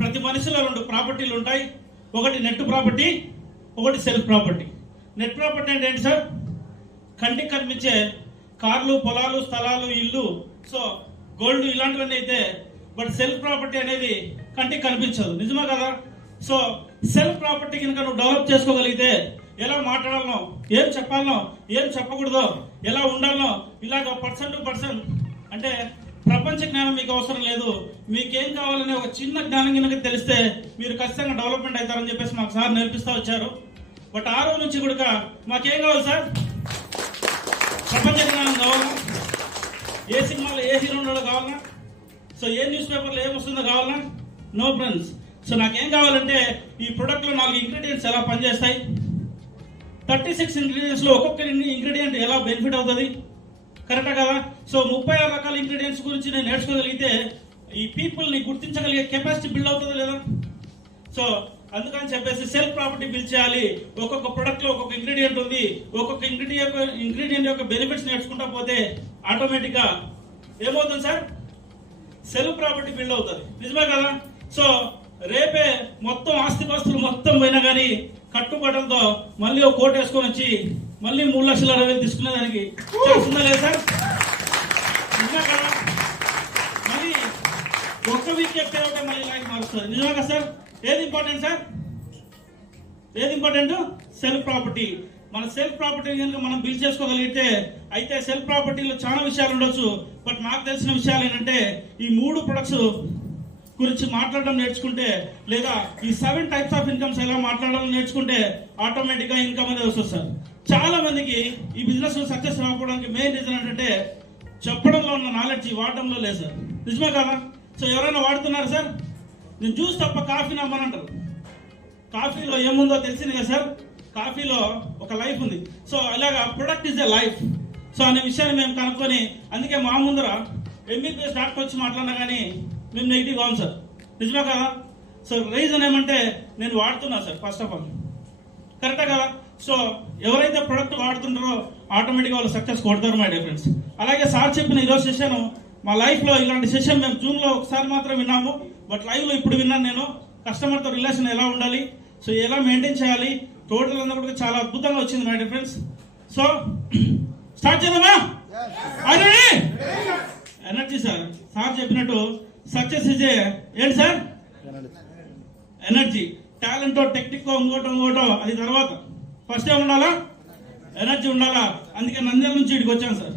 ప్రతి మనిషిలో 2 ప్రాపర్టీలు ఉంటాయి. ఒకటి నెట్ ప్రాపర్టీ, ఒకటి సెల్ఫ్ ప్రాపర్టీ. నెట్ ప్రాపర్టీ అంటే ఏంటి సార్? కంటికి కనిపించే కార్లు, పొలాలు, స్థలాలు, ఇల్లు, సో గోల్డ్ ఇలాంటివన్నీ అయితే. బట్ సెల్ఫ్ ప్రాపర్టీ అనేది కంటికి కనిపించదు, నిజమా కదా? సో సెల్ఫ్ ప్రాపర్టీ కనుక నువ్వు డెవలప్ చేసుకోగలిగితే ఎలా మాట్లాడాలనో, ఏం చెప్పాలనో, ఏం చెప్పకూడదో, ఎలా ఉండాలనో, ఇలాగ పర్సన్ టు పర్సన్ అంటే ప్రపంచ జ్ఞానం మీకు అవసరం లేదు. మీకేం కావాలనే ఒక చిన్న జ్ఞానం కనుక తెలిస్తే మీరు ఖచ్చితంగా డెవలప్మెంట్ అవుతారని చెప్పేసి మాకు సార్ నేర్పిస్తూ వచ్చారు. బట్ ఆ రోజు నుంచి కూడా మాకేం కావాలి సార్? ప్రపంచ జ్ఞానం కావాలా? ఏ సినిమాలో ఏ హీరో ఉన్నాడో కావాలా? సో ఏ న్యూస్ పేపర్లో ఏమొస్తుందో కావాలా? No friends. సో నాకేం కావాలంటే ఈ ప్రొడక్ట్లో 4 ఇంగ్రీడియంట్స్ ఎలా పనిచేస్తాయి, 36 ఇంగ్రీడియంట్స్లో ఒక్కొక్క ఇంగ్రీడియంట్ ఎలా బెనిఫిట్ అవుతుంది, కరెక్టా కదా? సో 36 రకాల ఇంగ్రీడియంట్స్ గురించి నేను నేర్చుకోగలిగితే ఈ పీపుల్ని గుర్తించగలిగే కెపాసిటీ బిల్డ్ అవుతుంది లేదా? సో అందుకని చెప్పేసి సెల్ఫ్ ప్రాపర్టీ బిల్డ్ చేయాలి. ఒక్కొక్క ప్రొడక్ట్లో ఒక్కొక్క ఇంగ్రీడియంట్ ఉంది. ఒక్కొక్క ఇంగ్రీడియంట్ యొక్క బెనిఫిట్స్ నేర్చుకుంటా పోతే ఆటోమేటిక్గా ఏమవుతుంది సార్? సెల్ఫ్ ప్రాపర్టీ బిల్డ్ అవుతుంది, నిజమే కదా? సో రేపే మొత్తం ఆస్తిపాస్తులు మొత్తం పోయినా కానీ కట్టుబట్టలతో మళ్ళీ ఒక కోట్ వేసుకొని వచ్చి మళ్ళీ 3,60,000 తీసుకునే దానికి చేస్తుందా లేదు సార్? నిజమే కదా? మళ్ళీ ఒక్క వీక్ చెప్తే ఒకటే మళ్ళీ లైఫ్ మారుస్తుంది, నిజమే కదా సార్? ఏది ఇంపార్టెంట్ సార్? ఏది ఇంపార్టెంట్? Self property. మన సెల్ఫ్ ప్రాపర్టీ కనుక మనం బిల్డ్ చేసుకోగలిగితే అయితే సెల్ఫ్ ప్రాపర్టీలో చాలా విషయాలు ఉండొచ్చు. బట్ నాకు తెలిసిన విషయాలు ఏంటంటే ఈ 3 ప్రొడక్ట్స్ గురించి మాట్లాడడం నేర్చుకుంటే, లేదా ఈ 7 టైప్స్ ఆఫ్ ఇన్కమ్స్ ఎలా మాట్లాడాలని నేర్చుకుంటే ఆటోమేటిక్గా ఇన్కమ్ అనేది వస్తుంది సార్. చాలా మందికి ఈ బిజినెస్ సక్సెస్ రావడానికి మెయిన్ రీజన్ ఏంటంటే చెప్పడంలో ఉన్న నాలెడ్జ్ వాడడంలో లేదు సార్, నిజమే కదా? సో ఎవరైనా వాడుతున్నారు సార్? నేను జ్యూస్ తప్ప కాఫీ నమ్మనంటారు. కాఫీలో ఏముందో తెలిసింది కదా సార్? కాఫీలో ఒక లైఫ్ ఉంది. సో అలాగా product is a life. So అనే విషయాన్ని మేము కనుక్కొని అందుకే మా ముందర ఎంబీబీఎస్ డాక్టర్ వచ్చి మాట్లాడినా కానీ మేము నెగిటివ్ కావాలి సార్, నిజమే కదా? సో రీజన్ ఏమంటే నేను వాడుతున్నా సార్, ఫస్ట్ ఆఫ్ ఆల్, కరెక్టా కదా? సో ఎవరైతే ప్రొడక్ట్ వాడుతుంటారో ఆటోమేటిక్గా వాళ్ళు సక్సెస్ కొడతారు మై డియర్ ఫ్రెండ్స్. అలాగే సార్ చెప్పిన ఈరోజు సెషన్ మా లైఫ్లో ఇలాంటి సెషన్ మేము జూన్లో ఒకసారి మాత్రం విన్నాము. బట్ లైవ్లో ఇప్పుడు విన్నాను నేను. కస్టమర్తో రిలేషన్ ఎలా ఉండాలి, సో ఎలా మెయింటైన్ చేయాలి, టోటల్ అంతా కూడా చాలా అద్భుతంగా వచ్చింది my dear friends. So start చేద్దామా? Energy sir. సార్ చెప్పినట్టు సక్సెస్ ఇస్ ఏంటి సార్? ఎనర్జీ. టాలెంటో టెక్నిక్కో ఇంకోటో అది తర్వాత. ఫస్ట్ ఉండాలా? ఎనర్జీ ఉండాలా. అందుకే నంద్యాల నుంచి ఇక్కడికి వచ్చాను సార్.